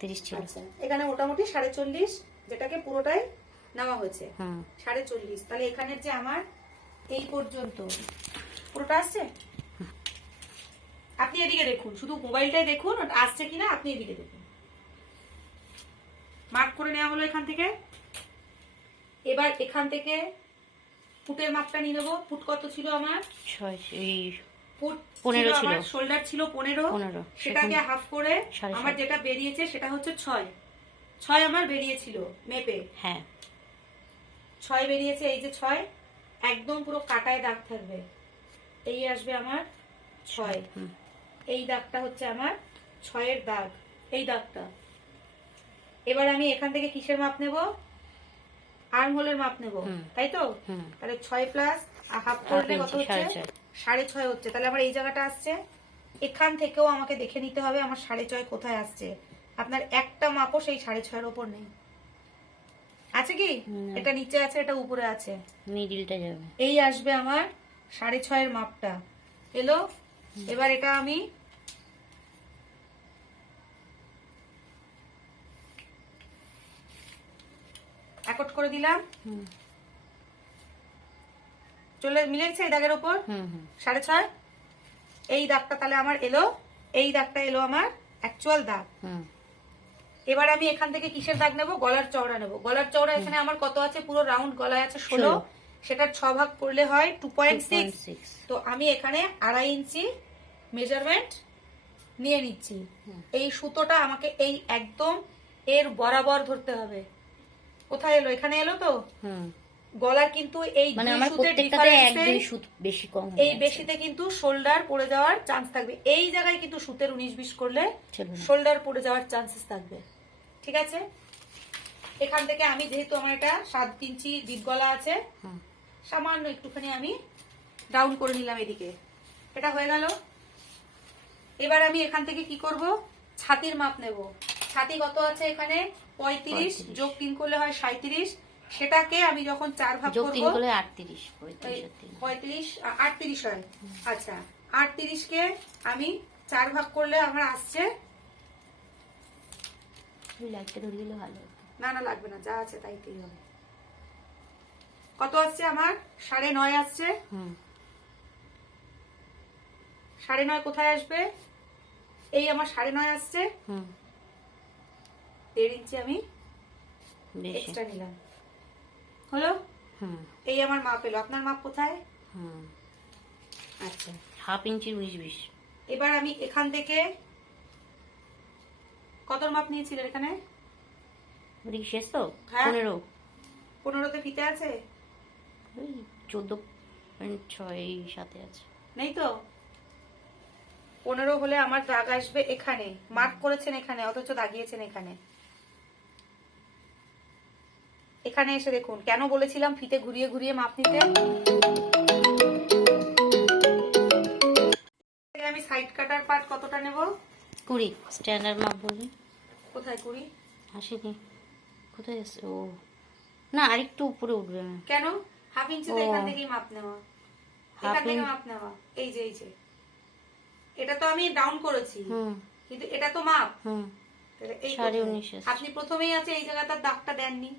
38 ছিল। আচ্ছা এখানে মোটামুটি 40.5, যেটাকে পুরোটাই নেওয়া হয়েছে 40.5। তাহলে এখানের যে আমার এই পর্যন্ত পুরোটা আসছে। আপনি এদিকে দেখুন, শুধু মোবাইলটাই দেখুন আসছে কিনা, আপনি এদিকে দেখুন। মার্ক করে নেওয়া হলো এখান থেকে। এবার এখান থেকে ফুটের মাপটা নিয়ে নেবো। ফুট কত ছিল আমার? 15 ছিল। শোল্ডার ছিল 15, সেটাকে হাফ করে আমার যেটা বেরিয়েছে সেটা হচ্ছে 6 আমার বেরিয়েছিল মেপে। হ্যাঁ 6 বেরিয়েছে, এই যে 6, একদম পুরো কাটায় দাগ থাকবে। এই আসবে আমার 6, এই দাগটা হচ্ছে আমার 6-এর দাগ, এই দাগটা। এবার আমি এখান থেকে কিসের মাপ নেব? আর্মহোলের মাপ নেব, তাই তো? তাহলে 6 প্লাস হাফ করলে কত হচ্ছে? 6.5 হচ্ছে। তাহলে আমার এই জায়গাটা আসছে। এখান থেকেও আমাকে দেখে নিতে হবে আমার 6.5 কোথায় আসছে। আপনার একটা মাপও সেই 6.5-এর ওপর নেই, আছে কি? এটা নিচে আছে, এটা উপরে আছে, মিডিলটা যাবে। এই আসবে আমার 6.5-এর মাপটা এলো। এবার এটা আমি একট করে দিলাম, চলে মিলেছে এই দাগের উপর 6.5। এই দাগটা তাহলে আমার এলো, এই দাগটা এলো আমার অ্যাকচুয়াল দাগ। এবার আমি এখান থেকে কিসের দাগ নেব? গলার চওড়া নেব। গলার চওড়া এখানে আমার কত আছে? পুরো রাউন্ড গলায় আছে 16, সেটার 6 ভাগ করলে হয় 2.6। তো আমি এখানে 2.5 ইঞ্চি মেজারমেন্ট নিয়ে নিচ্ছি। এই সুতোটা আমাকে এই একদম এর বরাবর ধরতে হবে। কোথায় এলো? এখানে এলো তো। গলার কিন্তু এই মানে আমার প্রত্যেকটাতে এক দুই সুত বেশি কম, এই বেশিতে কিন্তু শোল্ডার পড়ে যাওয়ার চান্স থাকবে। এই জায়গায় কিন্তু সুতের 19-20 করলে শোল্ডার পড়ে যাওয়ার চান্সেস থাকবে, ঠিক আছে? এখান থেকে আমি যেহেতু আমার এটা 7 ইঞ্চি ডিপ গলা আছে, সামান্য একটুখানি আমি ডাউন করে নিলাম এদিকে। এটা হয়ে গেল। এবার আমি এখান থেকে কি করব? ছাতির মাপ নেব। ছাতি কত আছে এখানে? 35, যোগ 3 করলে হয় 37। সেটাকে আমি যখন 4 ভাগ করব, যোগ 3 করলে 38, 35 38 হয়। আচ্ছা 38 কে আমি 4 ভাগ করলে আমার আসছে, লাইটটা ধরে দিলে ভালো। না না লাগবে না, যা আছে তাইতেই হবে। কত আসছে আমার? 9.5 আসছে। 9.5 কোথায় আসবে? এই আমার 9.5 আসছে, 1.5 ইঞ্চি আমি এক্সট্রা নিলাম, হলো? এই আমার মাপ এলো। আপনার মাপ কোথায়? আচ্ছা হাফ ইঞ্চির 19-20। এবার আমি এখান থেকে কত মাপ নিয়েছিলেন এখানে? শেষ তো 15। 15তে ফিতে আছে? ওই 14.6 সাথে আছে, নেই তো? 15 হলে আমার দাগ আসবে এখানে। মার্ক করেছেন এখানে, অথচ দাগিয়েছেন এখানে। এখানে এসে দেখুন, কেন বলেছিলাম ফিতে ঘুরিয়ে ঘুরিয়ে মাপ নিতে। আমি সাইড কাটার পার্ট কতটা নেব? 20। স্ট্যান্ডার্ড মাপ বলি। কোথায় 20? আসেনি, কোথায় আছে? ও না, আরেকটু উপরে উঠবে না কেন? হাফ ইঞ্চি তো এখান থেকেই মাপ নেওয়া, এখান থেকে মাপ নেওয়া। এই যে এটা তো আমি ডাউন করেছি, কিন্তু এটা তো মাপ। এই 19.5 আপনি প্রথমেই আছে এই জায়গাটার দাগটা দেননি।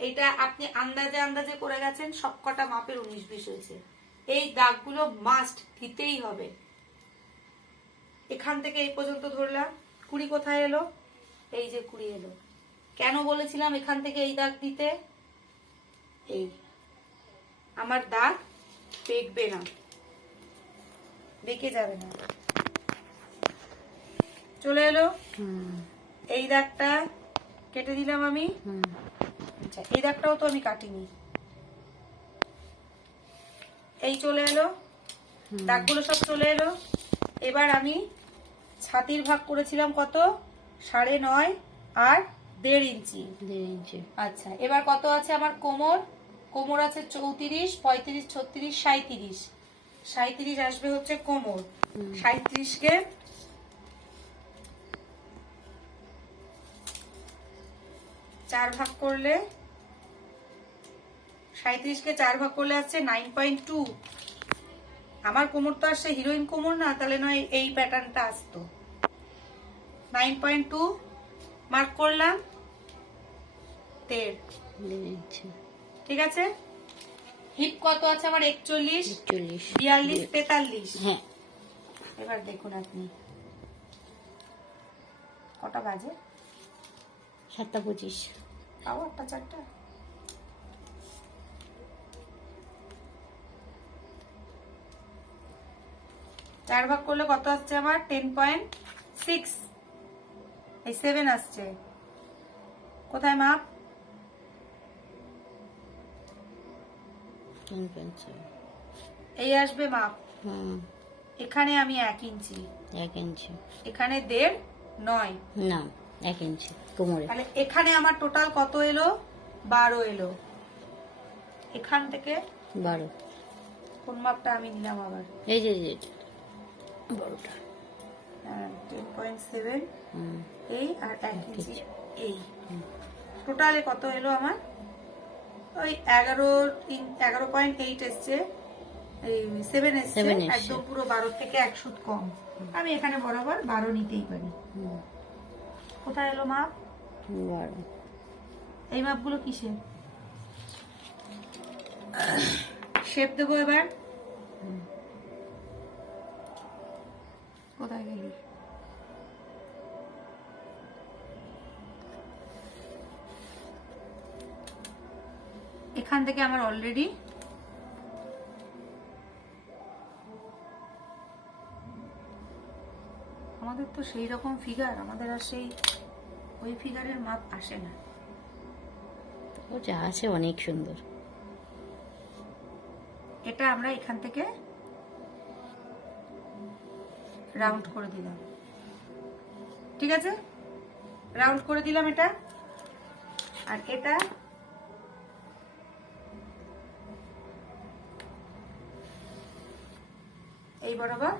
এইটা আপনি আন্দাজে আন্দাজে করে গেছেন, সবকটা মাপের 19-20 হয়েছে। এই দাগগুলো মাস্ট দিতেই হবে। এখান থেকে এই পর্যন্ত ধরলাম। 20 কোথায় এলো? এই যে 20 এলো। কেন বলেছিলাম এখান থেকে এই দাগ দিতে? এই আমার দাগ বেঁকবে না, বেঁকে যাবে না, চলে এলো। এই দাগটা কেটে দিলাম আমি। আচ্ছা এই দাগটাও তো আমি কাটিনি, এই চলে এলো, দাগগুলো সব চলে এলো। এবার আমি ছাতির ভাগ করেছিলাম কত? 9.5 আর 1.5 ইঞ্চি। আচ্ছা এবার কত আছে আমার? কোমর। কোমর আছে 34, 35, 36, 37। 37 আসবে হচ্ছে কোমর। 37 কে 4 ভাগ করলে, 37 কে 4 ভাগ করলে আসছে 9.2। আমার কোমর তো আসছে হিরোইন কোমর না, তাহলে নয় এই প্যাটার্নটা আসতো। 9.2 মার্ক করলাম, 1.5 ঠিক আছে। হিপ কত আছে আমার? 41, 41, 42, 43। হ্যাঁ। এবার দেখুন আপনি কটা বাজে? 7:25। তাও 8টা 4টা। চার ভাগ করলে কত আসছে আমার? 10.6, এই 7 আসছে। কোথায় মাপ? 10.7। এই আসবে মাপ। এখানে আমি 1 ইঞ্চি, 1 ইঞ্চি। এখানে 1.5, 9, না 1 ইঞ্চি কোমরে। তাহলে এখানে আমার টোটাল কত এলো? 12 এলো। এখান থেকে 12। কোন মাপটা আমি নিলাম আবার? এই যে বড়টা। 10.7, এই আর 1 ইঞ্চি এই। টোটালে কত এলো আমার? ওই 11.8 এসছে, এই 7 এসছে, একদম পুরো 12 থেকে 1 সুত কম। আমি এখানে বরাবর 12 নিতেই পারি। কোথায় এলো মাপ? 12। এই মাপগুলো কিসের? শেপ দেবো এবার। কোথায় গেলি? এখান থেকে আমার অলরেডি আমাদের তো সেই রকম ফিগার, আমাদের আর সেই ওই ফিগারের মাপ আসে না। ও যা আছে অনেক সুন্দর। এটা আমরা এখান থেকে রাউন্ড করে দিলাম, ঠিক আছে? রাউন্ড করে দিলাম এটা, আর এটা এই বরাবর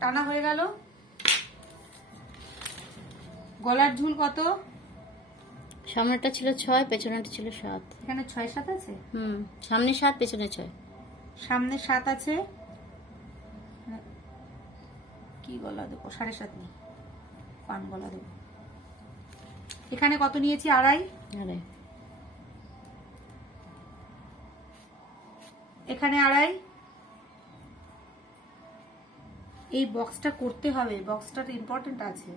টানা হয়ে গেল। গলার ঝুল কত? সামনেটা ছিল 6, পেছনেটা ছিল 7। এখানে 6, 7 আছে। সামনে 7, পেছনে 6। সামনে 7 আছে। কি গলা দেবো? 7.5 নেই, পান গলা দেবো। এখানে কত নিয়েছি? 2.5। এখানে 2.5। এই বক্সটা করতে হবে, বক্সটার ইম্পর্টেন্ট আছে।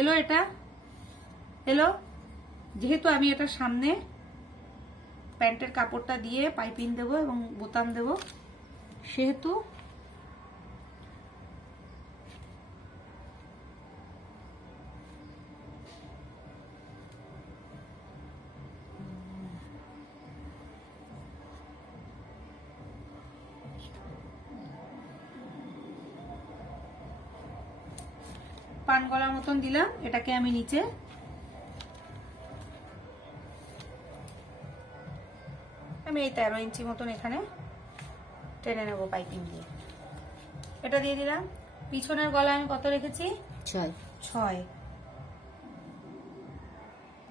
এলো এটা, এলো। যেহেতু আমি এটা সামনে প্যান্টের কাপড়টা দিয়ে পাইপিং দেবো এবং বোতাম দেবো, সেহেতু পান গলার মতন দিলাম। এটাকে আমি নিচে আমি এই 13 ইঞ্চি মতন এখানে টেনে নেবো পাইপিং দিয়ে। এটা দিয়ে দিলাম। পিছনের গলা আমি কত রেখেছি? 6।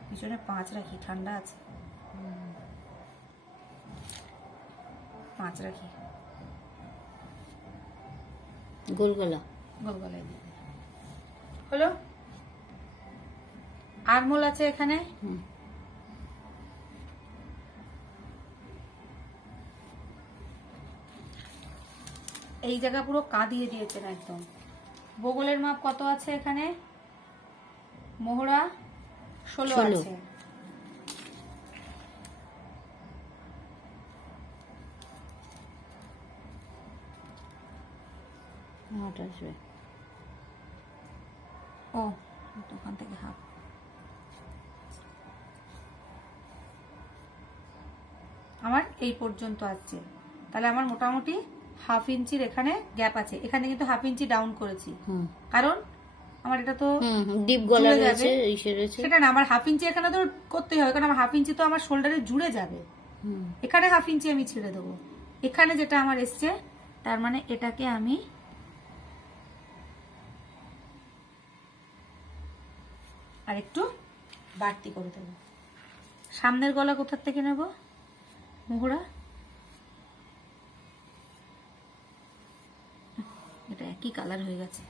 পিছনে 5 রাখি, ঠান্ডা আছে, 5 রাখি। গোল গলা, গোল গলায় দিয়ে দিলাম। হলো। আরমোল আছে এখানে, এই জায়গা পুরো কাঁদিয়ে দিয়েছেন একদম। বগলের মাপ কত আছে এখানে? মোহরা 16 আছে। ও ওখান থেকে হাফ। আমার এই পর্যন্ত আসছে, তাহলে আমার মোটামুটি 1/2 ইঞ্চির এখানে গ্যাপ আছে। এখানে কিন্তু 1/2 ইঞ্চি ডাউন করেছি, কারণ আমার এটা তো ডিপ গলা রয়েছে, সেটা না, আমার 1/2 ইঞ্চি এখানে তো করতেই হবে, কারণ আমার 1/2 ইঞ্চি তো আমার শোল্ডারে জুড়ে যাবে। এখানে 1/2 ইঞ্চি আমি ছেড়ে দেবো। এখানে যেটা আমার এসছে, তার মানে এটাকে আমি আর একটু বাড়তি করে দেবো। সামনের গলা কোথার থেকে নেব? মোহরা, এটা একই কালার হয়ে গেছে।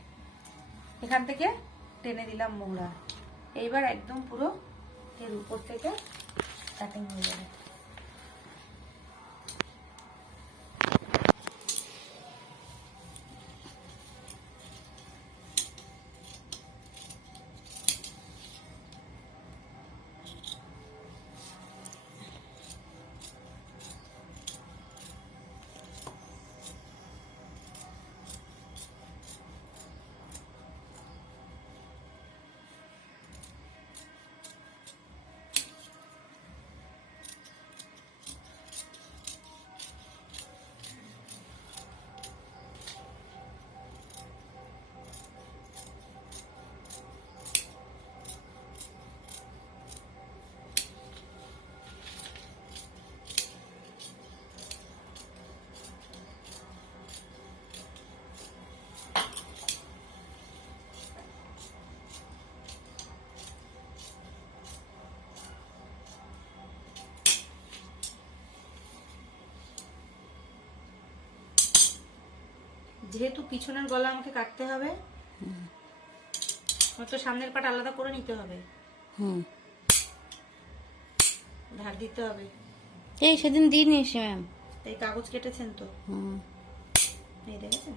এখান থেকে টেনে দিলাম মোহরা। এইবার একদম পুরো এর উপর থেকে কাটিং হয়ে যাবে। যেহেতু পিছনের গলা আমাকে কাটতে হবে, তো সামনের পাট আলাদা করে নিতে হবে, ধার দিতে হবে। এই সেদিন দিয়ে নিয়েছি ম্যাম। এই কাগজ কেটেছেন তো? এই দেখেছেন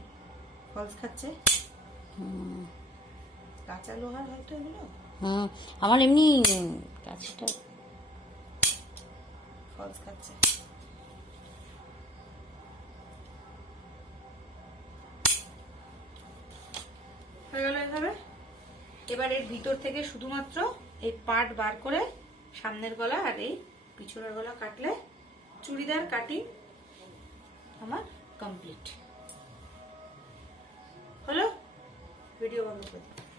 ফলস খাচ্ছে, কাঁচা লোহার হয়তো এগুলো। আমার এমনি কাজটা ফলস খাচ্ছে। হয়ে গেল এভাবে। এবার এর ভিতর থেকে শুধুমাত্র এই পার্ট বার করে সামনের গলা আর এই পিছনের গলা কাটলে চুড়িদার কাটিং আমার কমপ্লিট হলো। ভিডিও বন্ধ করে দিই।